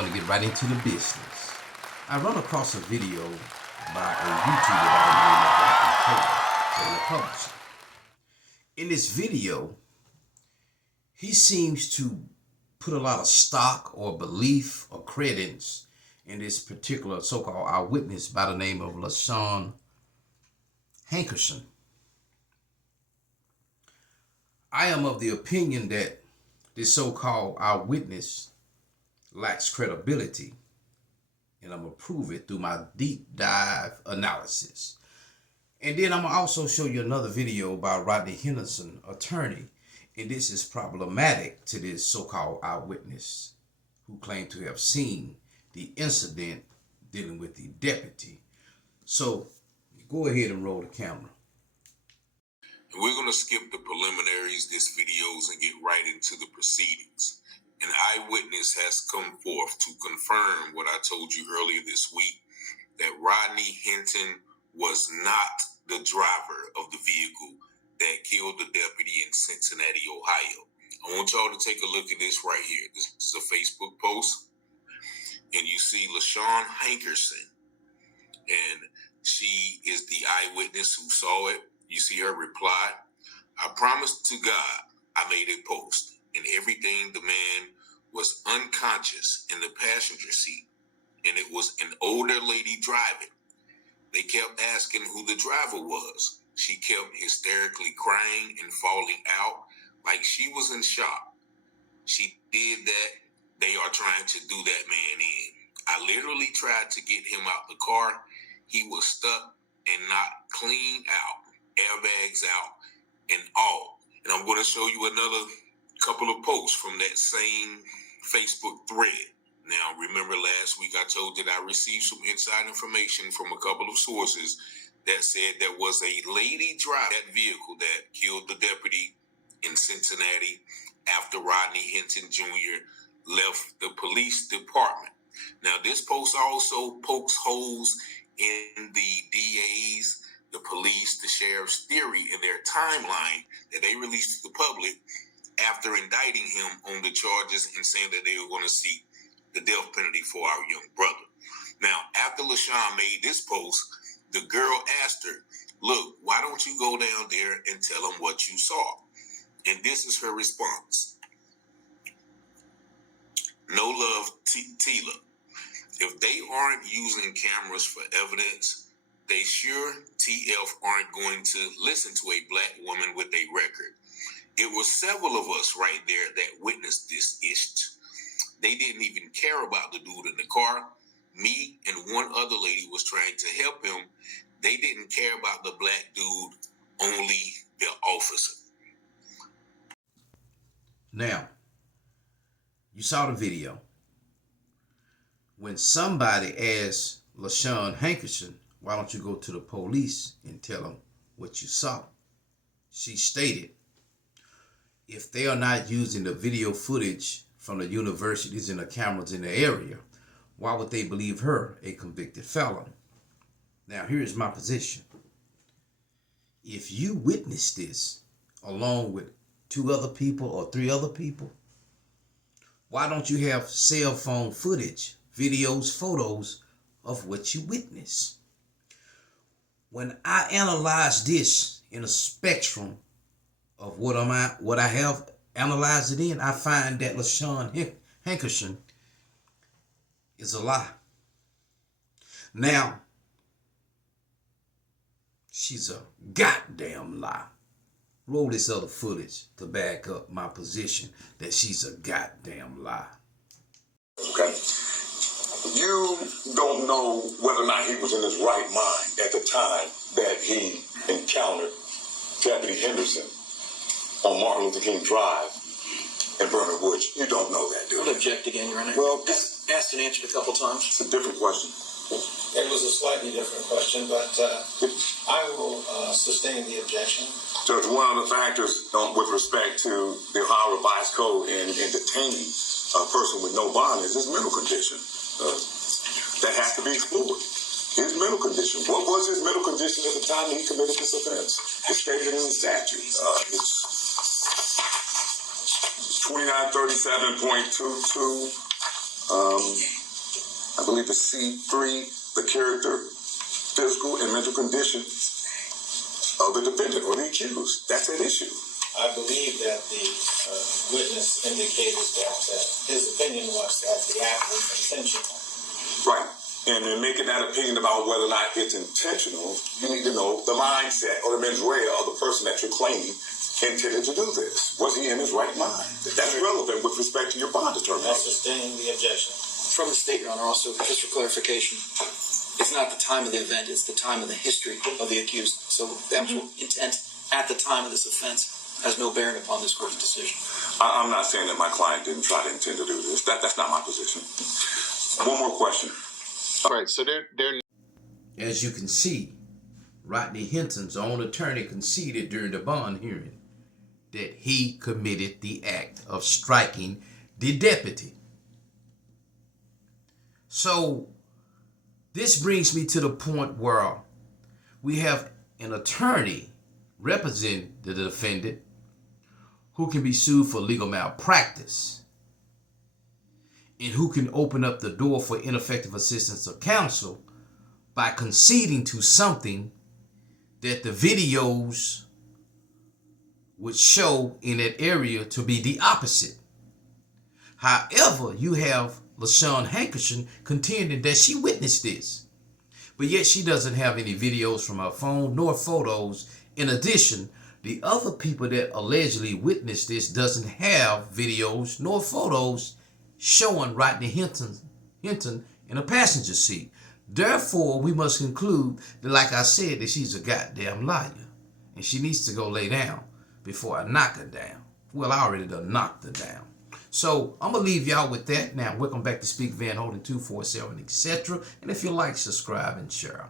going to get right into the business. I run across a video by a YouTuber by the name of Publishing. In this video, he seems to put a lot of stock or belief or credence in this particular so-called eyewitness by the name of LaShawn Hankerson. I am of the opinion that this so-called eyewitness lacks credibility, and I'm going to prove it through my deep dive analysis. And then I'm going to also show you another video by RODNEY Hinton, attorney, and this is problematic to this so-called eyewitness who claimed to have seen the incident dealing with the deputy. So go ahead and roll the camera. And we're going to skip the preliminaries, this videos, and get right into the proceedings. An eyewitness has come forth to confirm what I told you earlier this week, that Rodney Hinton was not the driver of the vehicle that killed the deputy in Cincinnati, Ohio. I want y'all to take a look at this right here. This is a Facebook post, and you see LaShawn Hankerson, and she is the eyewitness who saw it. You see her reply, "I promise to God I made a post, and everything the man was unconscious in the passenger seat, and it was an older lady driving. They kept asking who the driver was. She kept hysterically crying and falling out like she was in shock. She did that. They are trying to do that man in. I literally tried to get him out the car. He was stuck and not cleaned out, airbags out and all." And I'm going to show you another couple of posts from that same Facebook thread. Now, remember last week I told you that I received some inside information from a couple of sources that said there was a lady driving that vehicle that killed the deputy in Cincinnati after Rodney Hinton Jr. left the police department. Now, this post also pokes holes in the DA's, the police, the sheriff's theory in their timeline that they released to the public after indicting him on the charges and saying that they were going to seek the death penalty for our young brother. Now, after LaShawn made this post, the girl asked her, "Look, why don't you go down there and tell them what you saw?" And this is her response. "No love, Tila. If they aren't using cameras for evidence, they sure TF aren't going to listen to a black woman with a record. It was several of us right there that witnessed this ish. They didn't even care about the dude in the car. Me and one other lady was trying to help him. They didn't care about the black dude, only the officer." Now, you saw the video. When somebody asked LaShawn Hankerson, "Why don't you go to the police and tell them what you saw?" she stated, if they are not using the video footage from the universities and the cameras in the area, why would they believe her, a convicted felon? Now, here's my position. If you witnessed this along with 2 other people or 3 other people, why don't you have cell phone footage, videos, photos of what you witnessed? When I analyze this in a spectrum of what I have analyzed it in, I find that LaShawn Hankerson is a lie. Now, she's a goddamn lie. Roll this other footage to back up my position that she's a goddamn lie. Okay. You don't know whether or not he was in his right mind at the time that he encountered Deputy Henderson on Martin Luther King Drive in Burnham Woods. You don't know that, do you? I'll object again, Your Honor. Well, Asked and answered a couple times. it's a different question. It was a slightly different question, but I will sustain the objection. Judge, one of the factors with respect to the Ohio Revised Code in detaining a person with no bond is his mental condition. That has to be explored. His mental condition. What was his mental condition at the time he committed this offense? It's stated in the statute. It's 2937.22 I believe it's C3, the character, physical, and mental condition of the defendant or the accused. That's at issue. I believe that the witness indicated that his opinion was that the act was intentional. Right. And in making that opinion about whether or not it's intentional, you need to know the mindset or the mens rea of the person that you're claiming intended to do this. Was he in his right mind? That's relevant with respect to your bond I determination. sustain the objection. From the state, Your Honor, also, just for clarification, it's not the time of the event, it's the time of the history of the accused. So the actual intent at the time of this offense has no bearing upon this court's decision. I'm not saying that my client didn't try to intend to do this. That's not my position. One more question. Right, so they're As you can see, Rodney Hinton's own attorney conceded during the bond hearing that he committed the act of striking the deputy. So this brings me to the point where we have an attorney representing the defendant who can be sued for legal malpractice and who can open up the door for ineffective assistance of counsel by conceding to something that the videos would show in that area to be the opposite. However, you have LaShawn Hankerson contending that she witnessed this, but yet she doesn't have any videos from her phone nor photos. In addition, the other people that allegedly witnessed this doesn't have videos nor photos showing Rodney Hinton in a passenger seat. Therefore, we must conclude that, like I said, that she's a goddamn liar, and she needs to go lay down before I knock her down. Well, I already done knocked her down. So I'm gonna leave y'all with that. Now, welcome back to Speak Van Holden 247, etc. And if you like, subscribe and share.